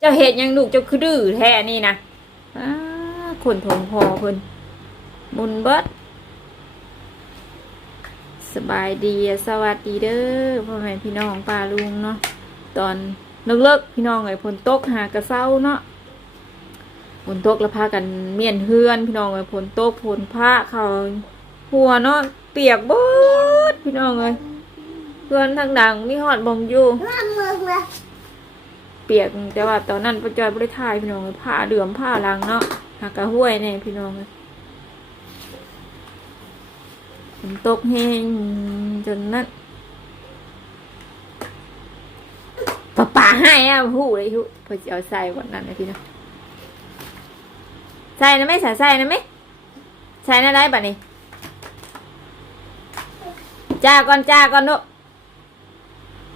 เจ้าเห็ดยังลูกเจ้าคือดื้อแท้นี่นะอ้าคนทงพอเพิ่นมุนเบิดสบายดีสวัสดีเด้อพ่อแม่พี่น้องป้าลุงเนาะตอนเลิกพี่น้องเอ้ยฝนตกหากระเซ้าเนาะฝนตกแล้วพากันเมียนเฮือน พี่น้องเอ้ยฝนตกฝนผ้าเขาหัวเนาะเปียกเบิดพี่น้องเอ้ยเพื่อนทางดังมีหอดบองอยู่ เปียกแต่ว่าตอนนั้นปจอยไม่ได้ถ่ายพี่น้องเลยผ้าเดือมผ้าลังเนาะหากระห้วยเนี่ยพี่น้องเลยฝนตกแห้งจนนั้นป้าป่าให้อะพูดเลยทุกพอจะเอาใส่วันนั้นนะพี่น้องใส่นะไหมใส่ใส่นะไหมใส่นะได้บัดนี้จ้าก่อนจ้าก่อนลูก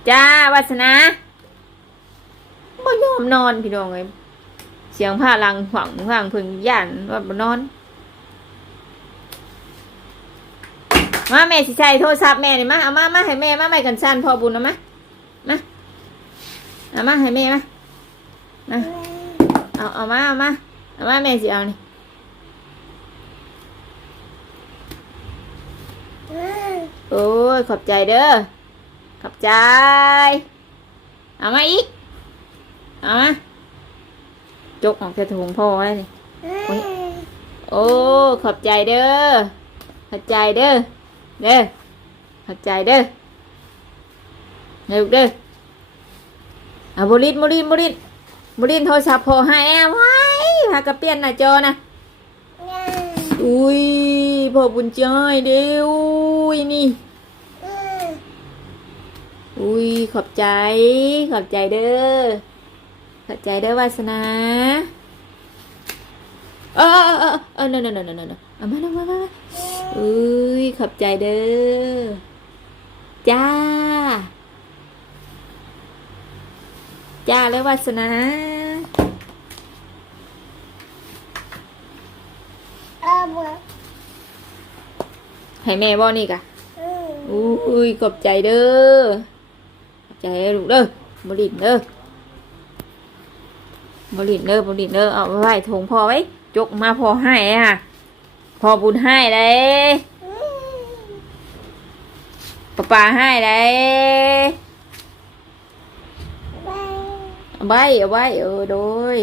จ้าวาสนา บ่ยอมนอนพี่น้องเลยเสียงผ้าลังหวังหวังเพึ่งย่านว่าบ่นอนมาแม่สิใช้โทรศัพท์แม่นี่มาเอามามาให้แม่มาไม่กันสั้นพอบุญเอามามาเอามาให้แม่มามาเอาเอามาเอามาเอามาแม่สิเอานี่โอ้ยขอบใจเด้อขอบใจ เอามาอีก เอามาจกออกจากถุงพ่อไว้นี่โอ้ ขอบใจเด้อ ขอบใจเด้อ เด้อ ขอบใจเด้อเร็วเด้อเอาบุรินบุรินบุรินบุรินโทรศัพท์พอให้แอไว้พากระเปลี่ยนหน้าจอนะอุ้ยพ่อบุญใจเด้ออุ้ยนี่ อุ้ยขอบใจ ขอบใจเด้อ ขอบใจเด้วาสนาเออเออเออเออเนอเนอเนอะเนอเนอะเอามาเอามามามาอุ้ยขอบใจเด้อจ้า จ้าแล้ววาสนาให้แม่บ่นี่กะอุ้ยขอบใจเด้อขอบใจลูกเด้อบรินเด้อ บรินเด้อบรินเด้อเอาไว้ไว้ถุงพอไว้จกมาพอให้อะพอบุญให้เลยป้าป้าให้เลยเอาไว้เอาไว้เออโดย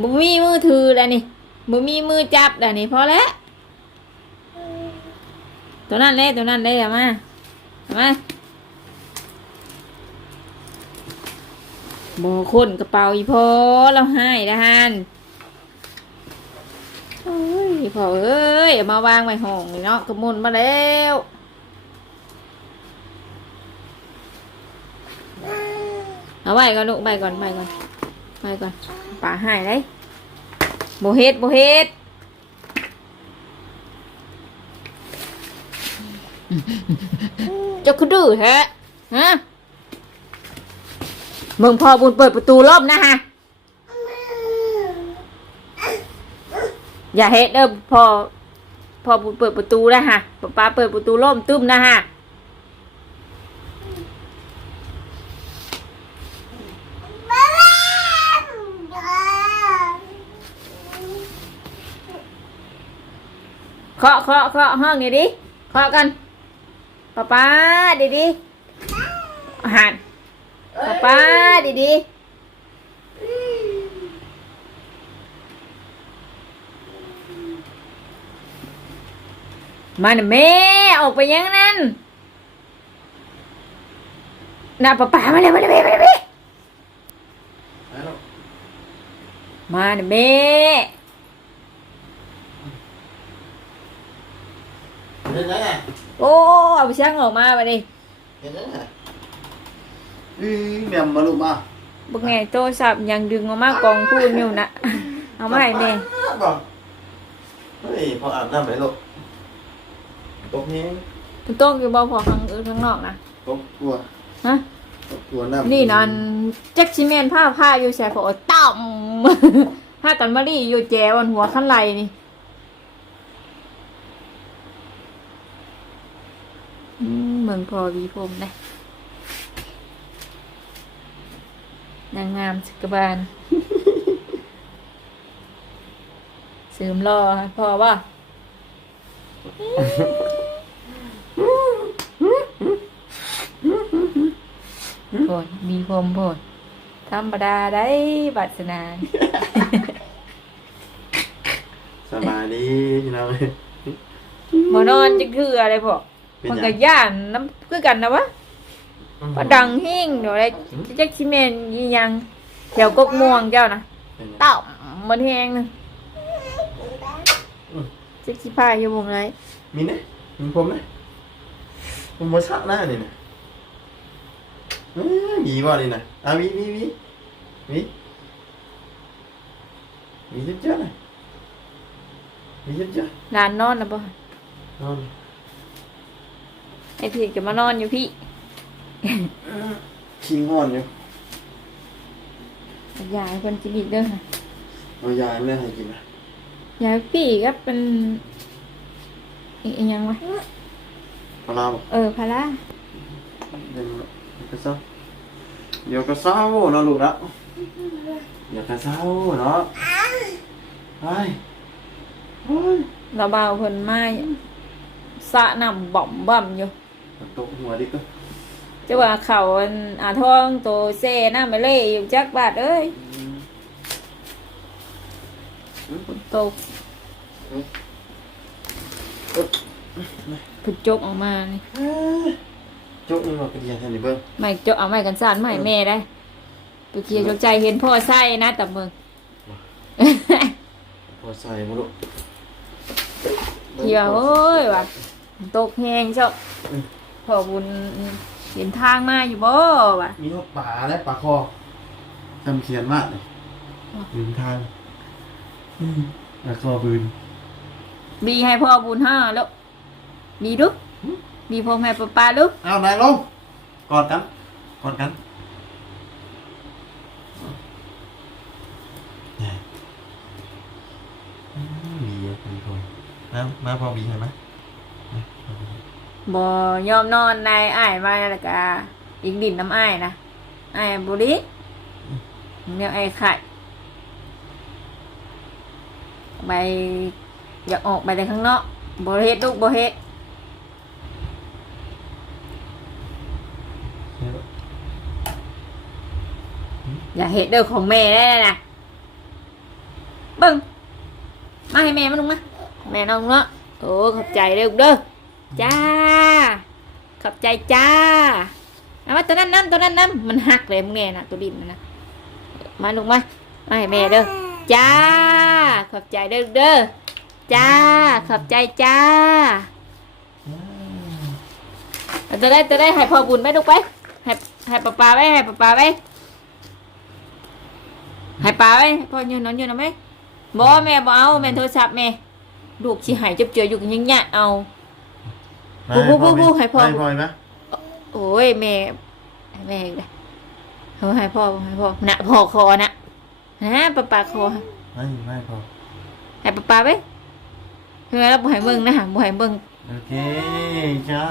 บ่มีมือถือแล้วนี่บ่มีมือจับแล้วนี่พอแล้วตัวนั้นเลยตัวนั้นเลยเอามาเอามา บ่คนกระเป๋าอีพอเราให้ละฮันโอ้ยพอเอ้ยมาวางไว้ห้องเนาะกระมุนมาแล้วเอาไว้ก่อนลูกไปก่อนไปก่อนไปก่อนป่าให้เลยโบเฮ็ดโบเฮ็ดเจ้าคือดื้อแท้ฮะ มึงพอบุญเปิดประตูล่มนะฮะ อย่าเฮ็ดเด้อพอพอบุญเปิดประตูนะฮะป๊าป๊าเปิดประตูล่มตึ้มนะฮะเคาะเคาะเคาะห้องนี่ดิเคาะกันป้าป้าดีดีหัน ป้าป้าดีดีมาน่ะแม่ออกไปยังนั้นน่ะป้าป้ามาเลยมาเลยมาเลยมาเลยมาน่ะแม่เห็นแล้วไงโอ้เอาไปช่างออกมาไปดิเห็นแล้วไง อืมแม่มาลูกมาบึกไงโทรศัพท์ยังดึงออกมากองพูดอยู่นะเอามาให้แม่บอกเฮ้ยพออาบน้ำไหมลูกตกนี้คุณโต้งอยู่บ่พอข้างอื่นข้างนอกนะตกตัวฮะตกตัวน้ำนี่นั่นแจ็คชิเมนผ้าผ้าอยู่แช่พอต่ำผ้ากันมารีอยู่แจวันหัวขั้นไหลนี่อืมเมืองพอวีผมนะ นางงามสกบาลเสริมรอให้พอว่าโพดมีพรมโพดธรรมดาได้บัตรสนานสบายดีพี่น้อง บ่นอนจะคืออะไรพอเป็นมันหยัก็งย่านน้ำคือกันนะวะ ปะดังเฮงเดี๋ยวอะไรจักชิเมนอีหยังแถวกกม่วงเจ้านะเป็นหยังเต่ามันแหงนึงจักชิพายอยู่วงไรมีนะมีผมนะผมมาชักหน้านี่นะเอ้ยมีบ่นี่นะอะมีมีมีมีมีเยอะเยอะๆนะมีเยอะเยอะลานนอนนะบ่ๆนอนไอพี่ก็มานอนอยู่พี่ ขี้งอนอยู่ยายคนจิบิดเด้อค่ะเอายายไม่ได้ให้กินนะยายพี่ก็เป็นอีกยังวะปลาร้าบอกเออพาราเดี๋ยวกระเซ้าเดี๋ยวกระเซ้าเนาะลูกนะเดี๋ยวกระเซ้าเนาะไปไปเราเบาเพิ่นมาสะน้ำบ่อมบ่อมอยู่ตกหัวดิก็ จะว่าเขาอันอาทองโตเซน้ำไปเล่อยู่จักบาทเอ้ยฝนตกผุดจกออกมานี่จุกนี่มาเป็นยังไงนี่เบิ้งไม่จกเอาไม้กันสานไม้แม่ได้ไปเคลียร์จกใจเห็นพ่อไส้นะแต่เมืองพอใส่มาลูกเขียวโอ้ยว่ะตกแหงเจ้าพ่อบุญ เห็นทางมาอยู่บ่ว่ะมีทอดปลาและปลาคอจำเขียนมากเลยบืนทางอืมปลาคอบืนบีให้พ่อบุญห้าแล้วบีดุบีพ่อแม่ป้าป้าดุเอานายลงกอดกันกอดกันเนี่ยอืมบีอะบีพอมามาพอบีเห็นไหมมาพอบี บ่ยอมนอนในอ้ายมาแล้วก็อีกดินน้ำอ้ายนะอ้ายบุรีเนี่ยไอ้ไข่ไปอยากออกไปแต่ข้างนอกบ่เฮ็ดลูกบ่เฮ็ดอย่าเฮ็ดเด้อของแม่ได้นะบิ่งมาให้แม่มาลงมาแม่น้องเนาะโอ้ขอบใจเด้อลูกเด้อ จ้า ขอบใจจ้าเอามาตัวนั้นน้ำตัวนั้นน้ำมันหักเลยมึงเนี่ยนะตัวดินนะมาลงมามาให้แม่เด้อจ้า ขอบใจเด้อเด้อจ้า ขอบใจจ้าเอาตัวได้ตัวได้ให้พ่อบุญไปลูกไปให้ให้ป้าป้าไปให้ป้าป้าไปให้ป้าไปให้พ่อยืนนอนยืนเอาไหมบ่แม่บ่เอาแม่โทรศัพท์แม่ลูกสิใหายจับเจออยู่ยังยะเอา มาบูบูบูให้พ่อ ให้พ่อไหมโอ้ยแม่ให้แม่อีกเลยเขาให้พ่อให้พ่อนะพ่อคอนะนะป้าป้าคอไม่ไม่พ่อให้ป้าป้าไปเฮ้ยแล้วบ่ให้เบิ่งนะบ่ให้เบิ่งโอเคจ้า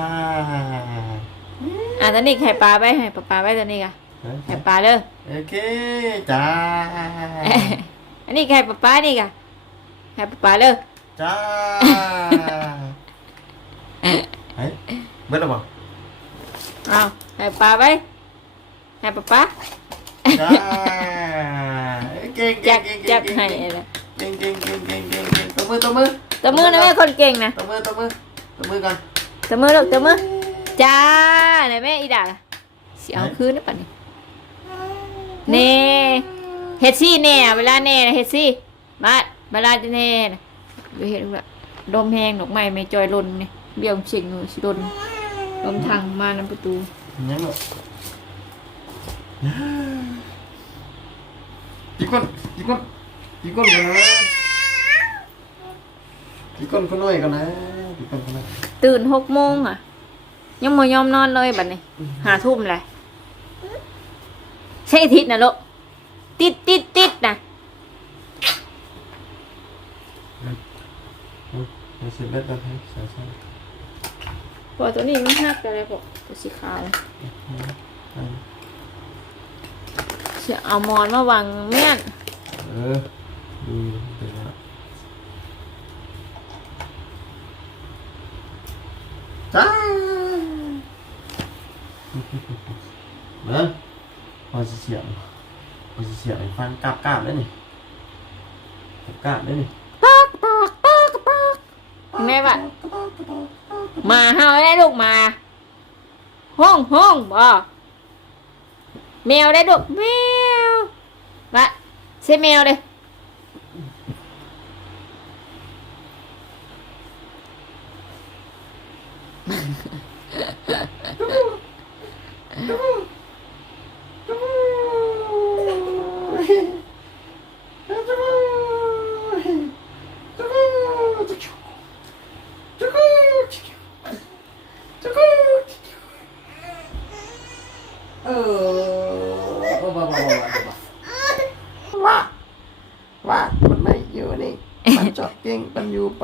อะตอนนี้ให้ป้าไปให้ป้าป้าไปตอนนี้กะให้ป้าเด้อโอเคจ้าอันนี้ให้ป้าป้านี่กะให้ป้าป้าเด้อจ้าเฮ้ยเบิดแล้วบ่เอาให้ป้าไปให้ป้าป้าจ้าเก่งจัเก่กงเก่งจักเก่งให้เก่งเลยเก่งเก่งเก่งเก่งเก่งเก่งตบมือตบมือตบมือนะแม่คนเก่งนะตบมือตบมือตบมือก่อนตบมือลูกตบมือจ้าไหนแม่อีดาสิเอาคืนได้ปะนี่เน่เฮ็ดซี่แน่เวลาแน่นะเฮ็ดซี่มาเวลาจะแน่นะดูเฮ็ดดูละลมแห้งดอกไม้ไม่จอยลนนี่ เบี้ยวเสียงอยู่สิลนลมทางมาน้ำประตูยังหรอจีก้นจีก้นจีก้นกันนะจีก้นคนน้อยกันนะจีก้นคนน้อยตื่นหกโมงอะ ยังไม่ยอมนอนเลยบัดนี้หาทุ่มเลยใช่อาทิศนะลูกติดติดติดนะเอาสิบเม็ดกันให้ใส่ใส่ พอตัวนี้มันหักอะไรพอตัวสีขาวใส่เสียเอาหมอนมาวางแม่น เออดีเป็นแล้วจ้าเบิ้งพอจะเสียงพอจะเสียงไอ้ฟันกราบกราบได้นี่กราบกราบได้นี่ แม่ว่า มาเฮาได้ลูกมา ห้องห้องบ่แมวได้ลูกแมวละใช่แมวเลย เออบ้าบ้าบ้าว่าว่ามันไม่อยู่นี่มันจอดกิ้งมันอยู่ไป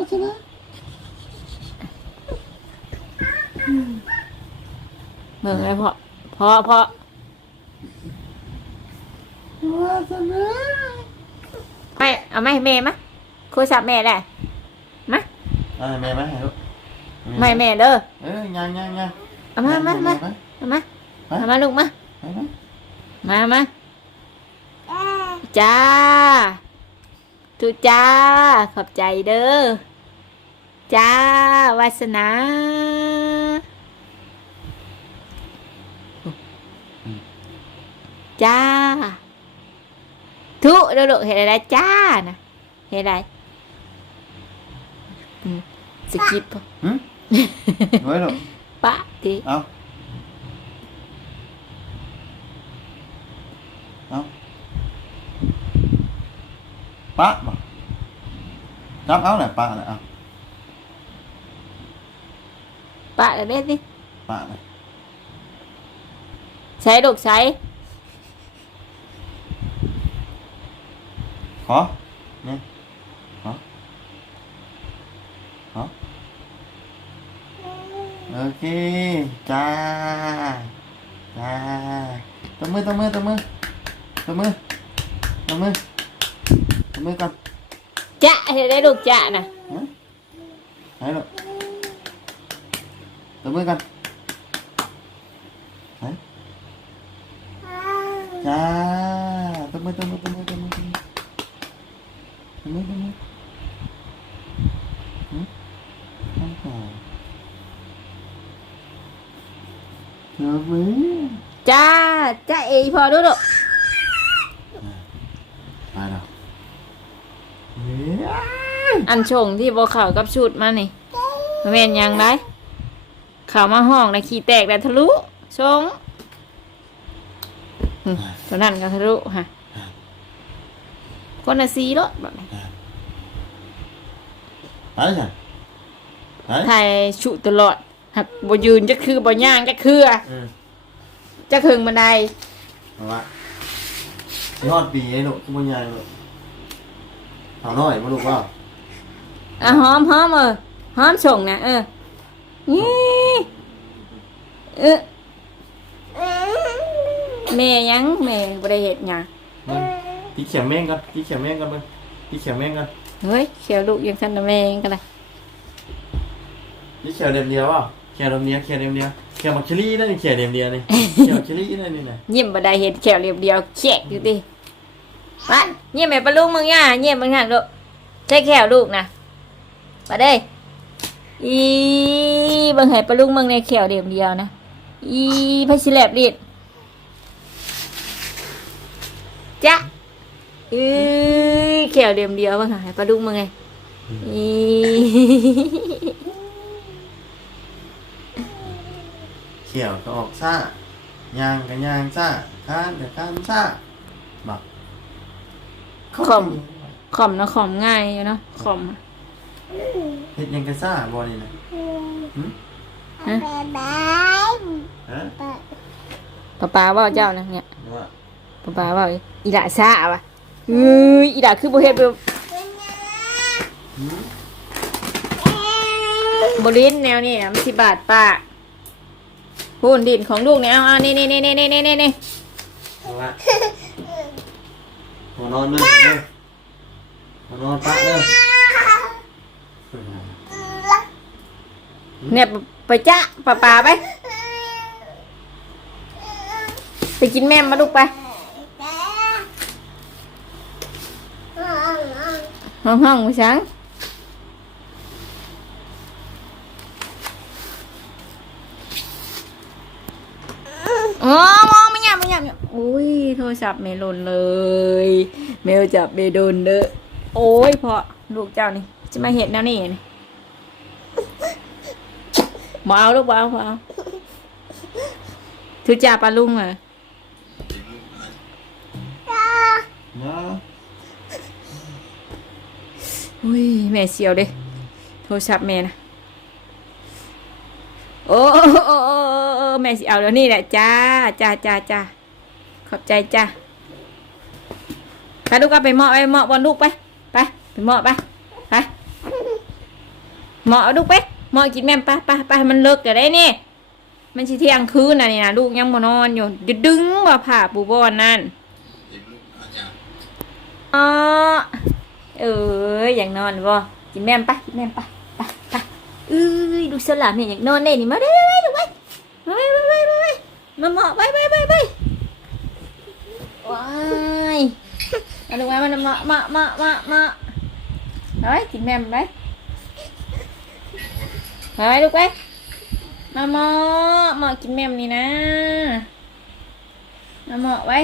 มาจะนะเบิ่งเลยพ่อพ่อพ่อมาจะนะไม่เอาไม่ให้แม่มะโทรศัพท์แม่ได้มะอ่าแม่ไหมลูกไม่แม่เด้อเอ้ยยังยังยังเอามามามาเอามาเอามาลูกมาไปไหมมามาจ้าทุจ้า ขอบใจเด้อ จ้าวาสนาจ้า ทุเด้อลูกเห็นอะไรจ้านะเห็นอะไรอืมสกิปหืมไว้ลูกปะทีเอาเอาปะบ่จับเอาแหละปะแหละเอา bạn ở biết đi. Bạn này. Xé đục xé khó nè khó khó ok cha. Cha. Tôm mưa tôm mưa tôm mưa tôm mưa tôm mưa tôm mưa con. Chạy thì đấy đục chạy nè đấy được ตบมือกันฮะจ้าตบมือตบมือตบมือตบมือตบมือตบมือตบมือหืมข้างขวาตบมือจ้าจ้าเอพอดูดมาแล้วเฮ้ยอันชงที่บอข่าวกับชุดมานี่แมนยังได้ เข่ามาห้องนะขี่แตกแต่ทะลุชงอืมตัวนั้นก็ทะลุฮะคนละสีรถแบบนี้ไปจ้ะไปถ่ายชุตลอดหักบ่ยืนจะคือบ่ย่างจะคืออืมจะถึงบันไดเอาละยอดปีไอ้ลูกคุณพ่อใหญ่ลูกเอาหน่อยมาลูกว่าอะหอมหอมเออหอมส่งนะเออนี่ เออแม่ยังแม่บ่ได้เฮ็ดหยังมึงตีเขียวแม่งกันตีเขียวแม่งกันมึงตีเขียวแม่งกันเฮ้ยเขียวลูกยังทันนะแม่ยังกันเลยตีเขียวเดียวเดียวอะเขียวเดียวเดียวเขียวเดียวเดียวเขียวมักเชอรี่นั่นนี่เขียวเดียวเดียวนี่เขียวเชอรี่นั่นนี่นะยิ้มบ่ได้เห็นแขวเรียบเดียวแขกอยู่ติมายิ้มให้ปลาลูกมึงย่ายิ้มมึงหักลูกใช้แขวลูกนะมาเด้ยอีเบิ่งให้ปลาลูกมึงในแขวเรียบเดียวนะ อีพัชิแลบดิดจ้ะอือแขวเรียบเดียวเบิ่งให้ปลาลูกมึงไงอีเขียวก็ออกซ่าย่างกับย่างซ่าข้านกับข้านซ่าบักขมขอมนะขอมง่ายอยู่เนาะขอมเฮ็ดหยังกับซ่าบ่นี่นะหึ ฮะฮะป้าป้าว่าเจ้านะเนี่ยว่าป้าป้าว่าอีหล่าซ่าวะเอ้ยอีหล่าคือบ่เฮ็ดแบบหึบรินแนวนี้นะมันสิบาทป้าพูนดินของลูกเนี่ยเอาเอานี่นี่นี่นี่นี่นี่นี่นี่เอาละหัวนอนเด้อเด้อหัวนอนปะเด้อเนี่ย ไปจ้าป้าป้าไป ไปกินแม่มมาลูกไปห้องห้องไปช้างอ๋อมองไม่หยับไม่หยับอุ้ยโทรศัพท์เมลนเลย เมลจับเมโดนเด้อโอ้ยพอลูกเจ้านี่จะมาเห็นแนวนี่ มาเอาลูกมาเอามาเอาทุจ่าปลาลุงเหรอเนาะอุ้ยแม่เสียวเด้โทรศัพท์แม่นะโอ้โอ้โอ้โอ้โอ้แม่สิเอาแล้วนี่แหละจ้าจ้าจ้าจ้าขอบใจจ้าไปลูกก็ไปเหมาะไปเหมาะบอลลูกไปไปไปเหมาะไปไปเหมาะเอาลูกไป มาะกินแม่มไปไปไปมันเลิกกันได้นี่มันสิเที่ยงคืนน่ะนี่นะลูกยังมานอนอยู่จะดึงว่าผ่าปูบอนนั่นอ๋อเอ้ยอยากนอนบ่กินแม่มปะกินแม่มปะปะปะเอ้ยดูสลามเนี่ยอยากนอนได้นี่มาได้ไปไปลูกไปไปไปไปไปไปมาเหมาะไปไปไปไปว้ายมาลูกมามามามามามามาไปกินแม่มไป ไปลูกไปมาหมาะเหมาะกินแมมนี่นะ มาหมาะไว้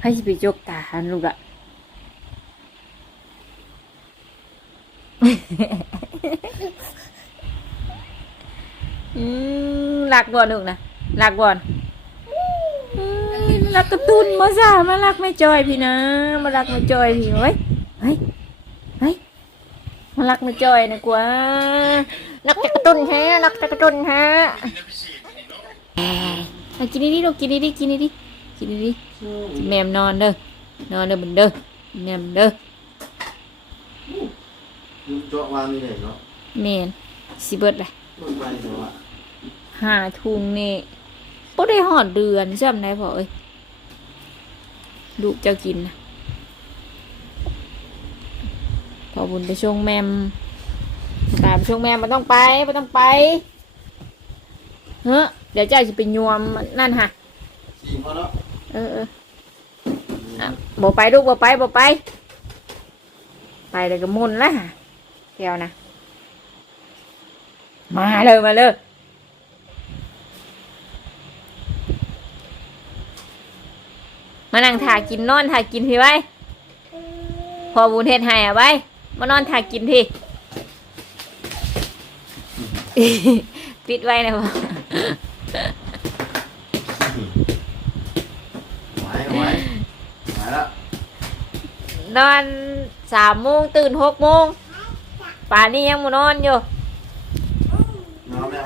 ให้ไปจกตาหันลูกอะอืมรักบ่ลูกนะรักบอนอืม รักกระตุนมาจ้ามารักไม่จอยพี่นะ มารักไม่จอยพี่เฮ้ยเฮ้ยเฮ้ยมารักไม่จอยนะกว่ารักแต่กระตุนฮะรักแต่กระตุนฮะเอ้ยเอากินดีๆลูกกินดีๆกินดีๆกินดีๆแมมนอนเด้อนอนเด้อบุญเด้อแมมเด้อยุงเจาะวางนี่เลยเนาะแมนสิเบิดเลยมันไปเดี๋ยวอะหาทุงนี่บ่ได้หอดเดือนจำได้พอเอ้ย ลูกเจ้ากินนะพอบุญไปชงแมมตามชงแมมมันต้องไปมันต้องไปเฮ้อเดี๋ยวเจ้าจะไปยวมนั่นฮะสี่พอแล้วเออเอออะบ่ไปลูกบ่ไปบ่ไป ไปเลยก็มุนแล้วเดี๋ยวนะ มาเลยมาเลย มานั่งถ่ากินนอนถ่ากินพี่ไว้ พอบุญเฮ็ดให้อะไว้มานอนถ่ากินพี่ ปิดไว้นะพ่อไว้ไว้ไว้แล้วนอนสามโมงตื่นหกโมงป่านนี้ยังมานอนอยู่ นอนแม่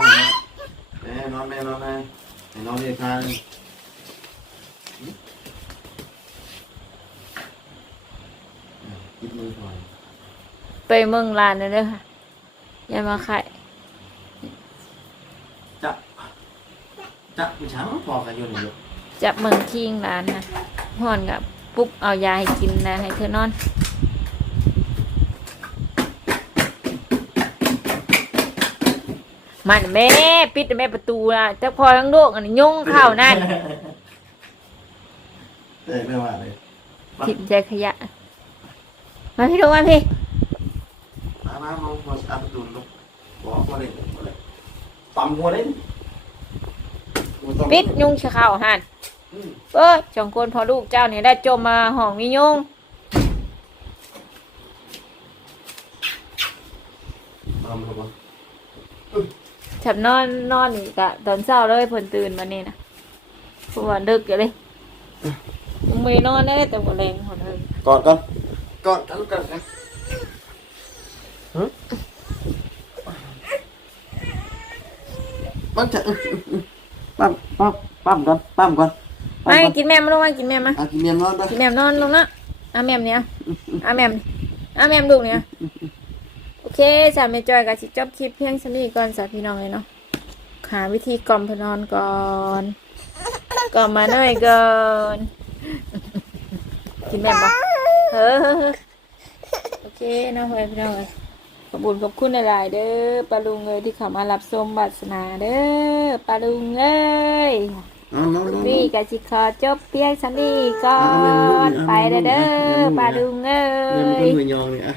แม่นอนแม่นอนแม่ให้นอนเรียกทาน กินมือก่อนไปเมืองลานนั่นเด้อค่ะอย่ามาไข่จับจับผู้ช้างพอกันอยู่นี่อยู่จับเมืองคิงลานนะห่อนกับปุ๊บเอายาให้กินนะให้เธอนอนมันแม่ปิดแม่ประตูนะแต่พอทั้งโลกอันนี้ยุ่งเข้านั่นเด็กไม่ว่าเลยทิ้งใจขยะ มาพี่ดูมาพี่มามามามาตามประตูลูกบอกว่าเลยบอกเลยปั๊มหัวเลยบ่ต้องปิดยุงเข้าหันเอ้ยสองคนพอลูกเจ้าเนี่ยได้จมมาห้องมียุงฉับนอนนอนอีกอะตอนเช้าเลยผลตื่นมานี่นะเพราะว่าดึกอยู่เลยไม่นอนได้แต่หัวแรงหัวเลยกอดกัน กอดกันกันนะมันจะปั๊มปั๊มปั๊มก่อนปั๊มก่อนไม่กินแม่มาลงมากินแม่มาอากินเมียมนอนไปกินแม่มนอนลงนะอาแม่มเนี่ยอาแม่มนี่อาแม่มลูกเนี่ยโอเคสามเมจอยกับจิจบคลิปเพียงสนี้ก่อนสาพี่น้องเลยเนาะหาวิธีกล่อมเพนนอนก่อนกล่อมมาหน่อยก่อนกินแม่มปะ เฮ้อโอเคเนาะไปพี่น้องเลยขอบคุญขอบคุณหลายๆเด้อปลาลุงเอ้ยที่เข้ามารับชมบัตรสนาเด้อปลาลุงเอ้ยเอาน้องน้องนี่กะจิขอจบเพียงสำนี้ก่อนไปเด้อเด้อปลาลุงเอ้เรียนมันยก็มือยองเลยอะ